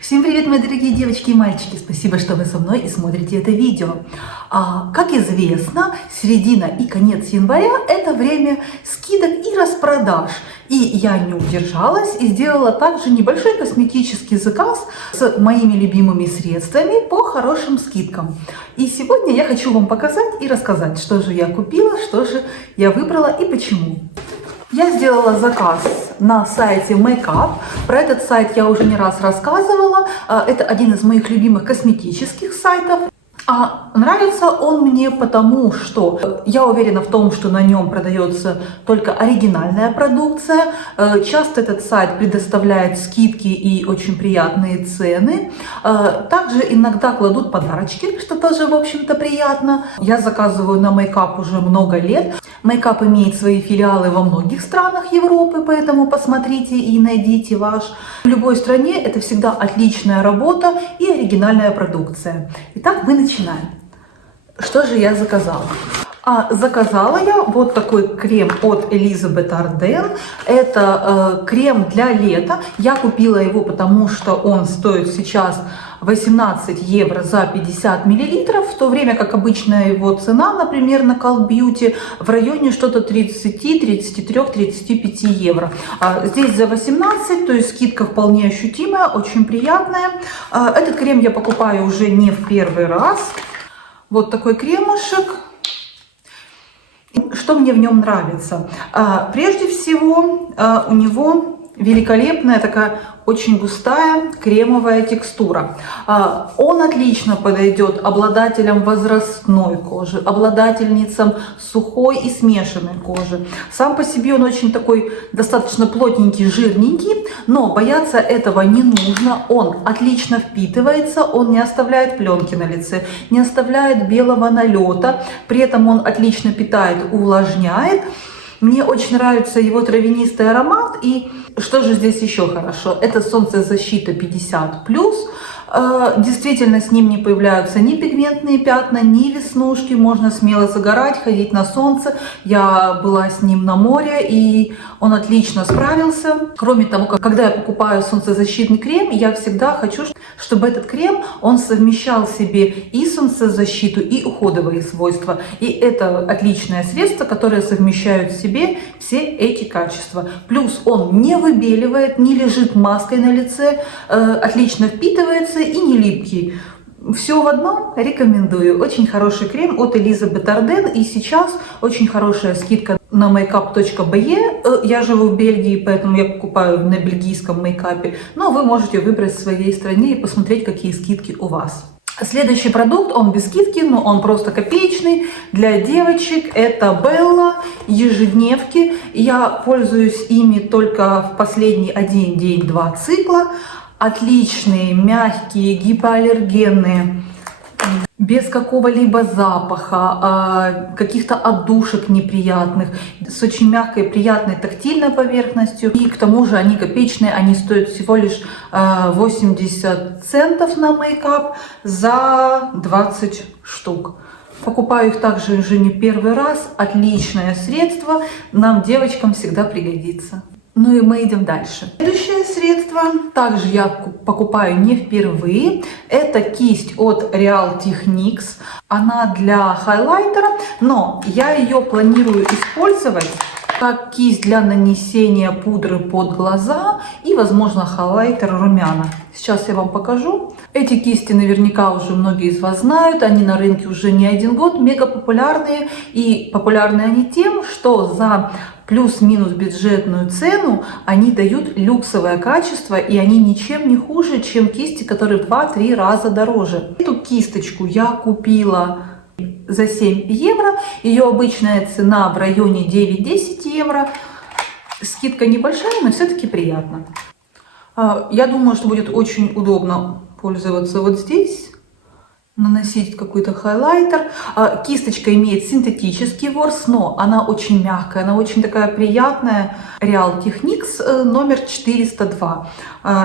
Всем привет, мои дорогие девочки и мальчики! Спасибо, что вы со мной и смотрите это видео. Как известно, середина и конец января – это время скидок и распродаж. И я не удержалась и сделала также небольшой косметический заказ с моими любимыми средствами по хорошим скидкам. И сегодня я хочу вам показать и рассказать, что же я купила, что же я выбрала и почему. Я сделала заказ на сайте Makeup. Про этот сайт я уже не раз рассказывала. Это один из моих любимых косметических сайтов. Нравится он мне потому, что я уверена в том, что на нем продается только оригинальная продукция. Часто этот сайт предоставляет скидки и очень приятные цены. Также иногда кладут подарочки, что тоже, в общем-то, приятно. Я заказываю на Makeup уже много лет. Makeup имеет свои филиалы во многих странах Европы, поэтому посмотрите и найдите ваш. В любой стране это всегда отличная работа и оригинальная продукция. Итак, мы начинаем. Что же я заказала? Заказала я вот такой крем от Elizabeth Arden. Это крем для лета. Я купила его, потому что он стоит сейчас 18 евро за 50 миллилитров, в то время как обычная его цена, например, на Cult Beauty в районе что-то 30, 33, 35 евро. Здесь за 18, то есть скидка вполне ощутимая, очень приятная. Этот крем я покупаю уже не в первый раз. Вот такой кремушек. Что мне в нем нравится? Прежде всего, у него великолепная такая очень густая кремовая текстура. Он отлично подойдет обладателям возрастной кожи, обладательницам сухой и смешанной кожи. Сам по себе он очень такой достаточно плотненький, жирненький, но бояться этого не нужно. Он отлично впитывается, он не оставляет пленки на лице, не оставляет белого налета, при этом он отлично питает, увлажняет. Мне очень нравится его травянистый аромат. И что же здесь еще хорошо? Это солнцезащита 50+. Действительно, с ним не появляются ни пигментные пятна, ни веснушки. Можно смело загорать, ходить на солнце. Я была с ним на море, и он отлично справился. Кроме того, когда я покупаю солнцезащитный крем, я всегда хочу, чтобы этот крем, он совмещал в себе и солнцезащиту, и уходовые свойства. И это отличное средство, которое совмещает в себе все эти качества. Плюс он не выбеливает, не лежит маской на лице, отлично впитывается и не липкий. Все в одном, рекомендую. Очень хороший крем от Elizabeth Arden. И сейчас очень хорошая скидка на makeup.be. Я живу в Бельгии, поэтому я покупаю на бельгийском мейкапе. Но вы можете выбрать в своей стране и посмотреть, какие скидки у вас. Следующий продукт, он без скидки, но он просто копеечный. Для девочек это Bella ежедневки. Я пользуюсь ими только в последний один день, 2 цикла. Отличные, мягкие, гипоаллергенные, без какого-либо запаха, каких-то отдушек неприятных, с очень мягкой, приятной тактильной поверхностью. И к тому же они копеечные, они стоят всего лишь 80 центов на Makeup за 20 штук. Покупаю их также уже не первый раз. Отличное средство, нам, девочкам, всегда пригодится. Ну и мы идем дальше. Следующее средство также я покупаю не впервые. Это кисть от Real Techniques. Она для хайлайтера, но я ее планирую использовать как кисть для нанесения пудры под глаза и, возможно, хайлайтер, румяна. Сейчас я вам покажу. Эти кисти наверняка уже многие из вас знают. Они на рынке уже не 1 год, мега популярные. И популярны они тем, что за плюс-минус бюджетную цену они дают люксовое качество, и они ничем не хуже, чем кисти, которые в 2-3 раза дороже. Эту кисточку я купила за 7 евро. Ее обычная цена в районе 9-10 евро. Скидка небольшая, но все-таки приятно. Я думаю, что будет очень удобно пользоваться вот здесь. Наносить какой-то хайлайтер. Кисточка имеет синтетический ворс, но она очень мягкая, она очень такая приятная. Real Techniques номер 402.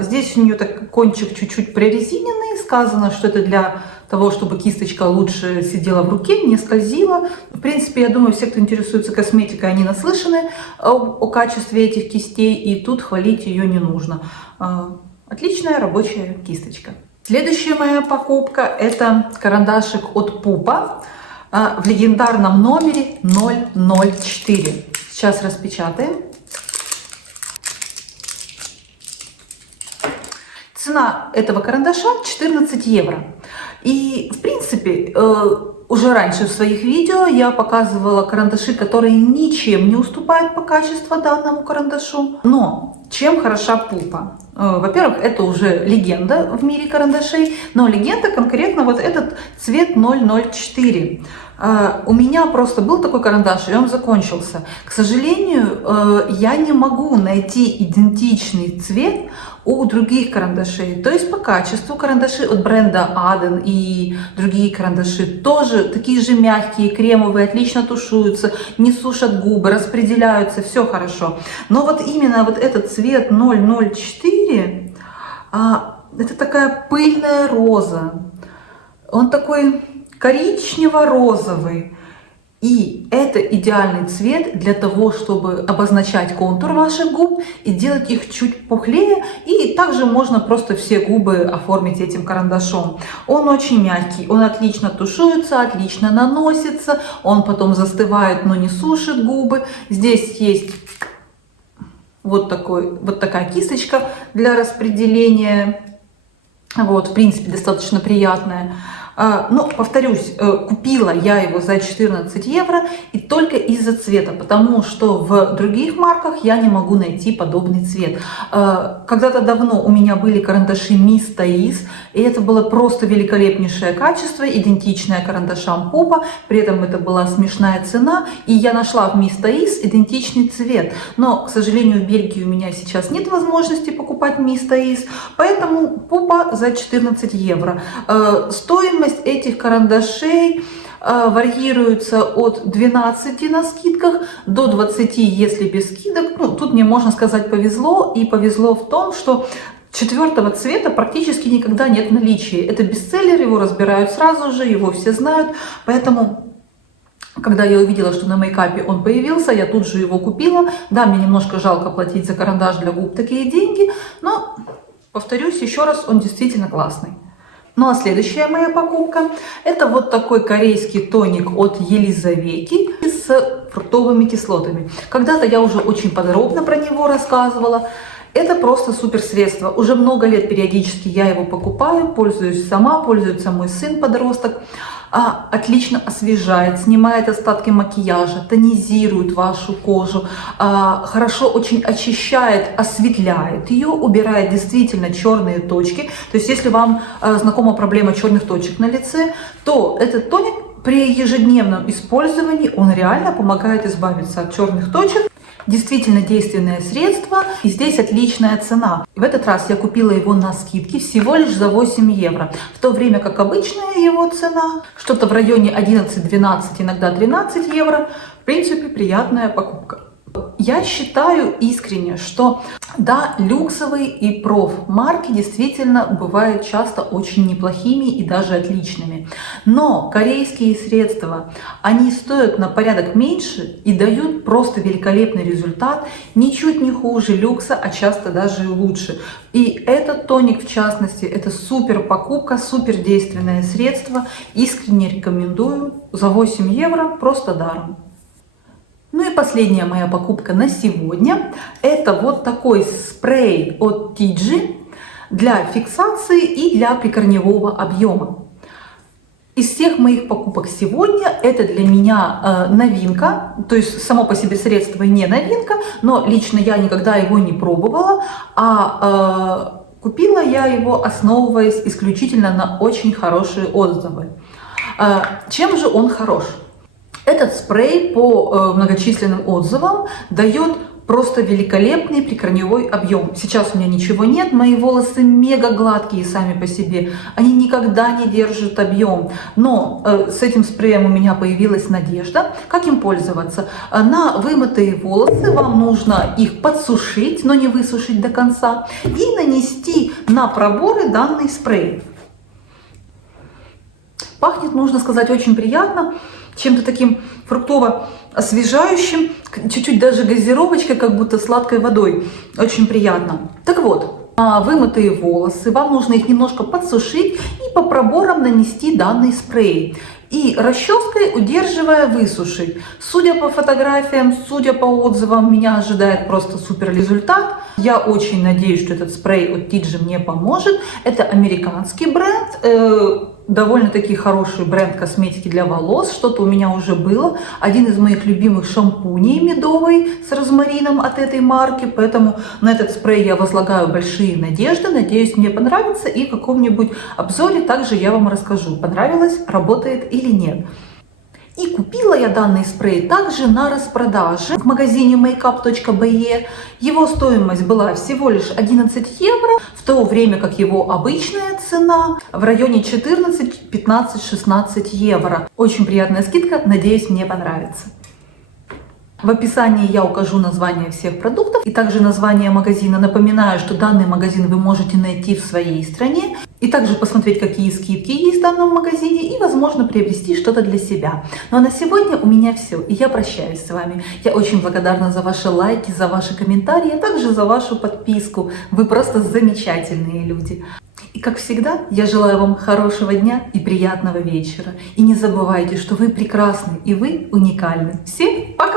Здесь у нее так кончик чуть-чуть прорезиненный. Сказано, что это для того, чтобы кисточка лучше сидела в руке, не скользила. В принципе, я думаю, все, кто интересуется косметикой, они наслышаны о качестве этих кистей, и тут хвалить ее не нужно. Отличная рабочая кисточка. Следующая моя покупка — это карандашик от Пупа в легендарном номере 004. Сейчас распечатаем. Цена этого карандаша 14 евро. И, в принципе, уже раньше в своих видео я показывала карандаши, которые ничем не уступают по качеству данному карандашу. Но чем хороша Пупа? Во-первых, это уже легенда в мире карандашей, но легенда конкретно вот этот цвет 004. У меня просто был такой карандаш, и он закончился. К сожалению, я не могу найти идентичный цвет у других карандашей. То есть по качеству карандаши от бренда Aden и другие карандаши тоже такие же мягкие, кремовые, отлично тушуются, не сушат губы, распределяются, все хорошо. Но вот именно вот этот цвет 004, это такая пыльная роза. Он такой коричнево-розовый. И это идеальный цвет для того, чтобы обозначать контур ваших губ и делать их чуть пухлее. И также можно просто все губы оформить этим карандашом. Он очень мягкий, он отлично тушуется, отлично наносится. Он потом застывает, но не сушит губы. Здесь есть вот такая кисточка для распределения. Вот, в принципе, достаточно приятная. Но, повторюсь, купила я его за 14 евро и только из-за цвета, потому что в других марках я не могу найти подобный цвет. Когда-то давно у меня были карандаши Miss Thais, и это было просто великолепнейшее качество, идентичное карандашам Пупа, при этом это была смешная цена, и я нашла в Miss Thais идентичный цвет. Но, к сожалению, в Бельгии у меня сейчас нет возможности покупать Miss Thais, поэтому Пупа за 14 евро. Стоимость этих карандашей варьируется от 12 на скидках до 20, если без скидок. Ну, тут мне, можно сказать, повезло. И повезло в том, что четвертого цвета практически никогда нет в наличии. Это бестселлер, его разбирают сразу же, его все знают. Поэтому, когда я увидела, что на мейкапе он появился, я тут же его купила. Да, мне немножко жалко платить за карандаш для губ такие деньги, но, повторюсь еще раз, он действительно классный. Ну а следующая моя покупка — это вот такой корейский тоник от Елизавети с фруктовыми кислотами. Когда-то я уже очень подробно про него рассказывала. Это просто супер средство. Уже много лет периодически я его покупаю, пользуюсь сама, пользуется мой сын-подросток. Отлично освежает, снимает остатки макияжа, тонизирует вашу кожу, хорошо очень очищает, осветляет ее, убирает действительно черные точки. То есть если вам знакома проблема черных точек на лице, то этот тоник при ежедневном использовании, он реально помогает избавиться от черных точек. Действительно действенное средство, и здесь отличная цена. В этот раз я купила его на скидке всего лишь за 8 евро, в то время как обычная его цена что-то в районе 11-12, иногда 13 евро. В принципе, приятная покупка. Я считаю искренне, что да, люксовые и проф-марки действительно бывают часто очень неплохими и даже отличными. Но корейские средства, они стоят на порядок меньше и дают просто великолепный результат, ничуть не хуже люкса, а часто даже и лучше. И этот тоник, в частности, это супер покупка, супер действенное средство. Искренне рекомендую. За 8 евро просто даром. Ну и последняя моя покупка на сегодня — это вот такой спрей от TIGI для фиксации и для прикорневого объема. Из всех моих покупок сегодня это для меня новинка, то есть само по себе средство не новинка, но лично я никогда его не пробовала, купила я его, основываясь исключительно на очень хорошие отзывы. Чем же он хорош? Этот спрей по многочисленным отзывам дает просто великолепный прикорневой объем. Сейчас у меня ничего нет, мои волосы мега гладкие сами по себе, они никогда не держат объем. Но с этим спреем у меня появилась надежда. Как им пользоваться? На вымытые волосы вам нужно их подсушить, но не высушить до конца, и нанести на проборы данный спрей. Пахнет, нужно сказать, очень приятно, чем-то таким фруктово-освежающим, чуть-чуть даже газировочкой, как будто сладкой водой. Очень приятно. Так вот, вымытые волосы, вам нужно их немножко подсушить и по проборам нанести данный спрей. И расческой, удерживая, высушить. Судя по фотографиям, судя по отзывам, меня ожидает просто супер результат. Я очень надеюсь, что этот спрей от TIGI мне поможет. Это американский бренд, довольно-таки хороший бренд косметики для волос. Что-то у меня уже было. Один из моих любимых шампуней медовый с розмарином от этой марки. Поэтому на этот спрей я возлагаю большие надежды. Надеюсь, мне понравится. И в каком-нибудь обзоре также я вам расскажу, понравилось, работает или нет. И купила я данный спрей также на распродаже в магазине makeup.be. Его стоимость была всего лишь 11 евро, в то время как его обычная цена в районе 14, 15, 16 евро. Очень приятная скидка, надеюсь, мне понравится. В описании я укажу название всех продуктов и также название магазина. Напоминаю, что данный магазин вы можете найти в своей стране и также посмотреть, какие скидки есть в данном магазине и, возможно, приобрести что-то для себя. Ну а на сегодня у меня все, и я прощаюсь с вами. Я очень благодарна за ваши лайки, за ваши комментарии, а также за вашу подписку. Вы просто замечательные люди. И как всегда, я желаю вам хорошего дня и приятного вечера. И не забывайте, что вы прекрасны и вы уникальны. Всем пока!